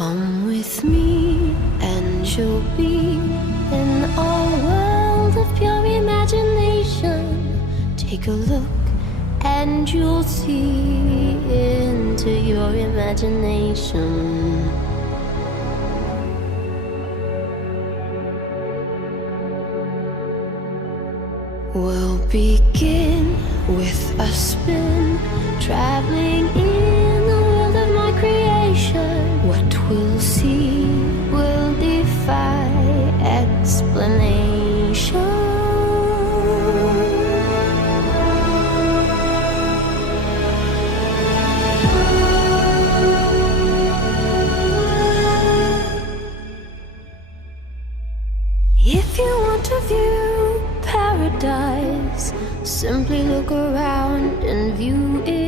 Come with me and you'll be in a world of pure imagination. Take a look and you'll see into your imagination. We'll begin with a spin, traveling in the world of my creation. What we'll see will defy explanation. If you want to view paradise, simply look around and view it.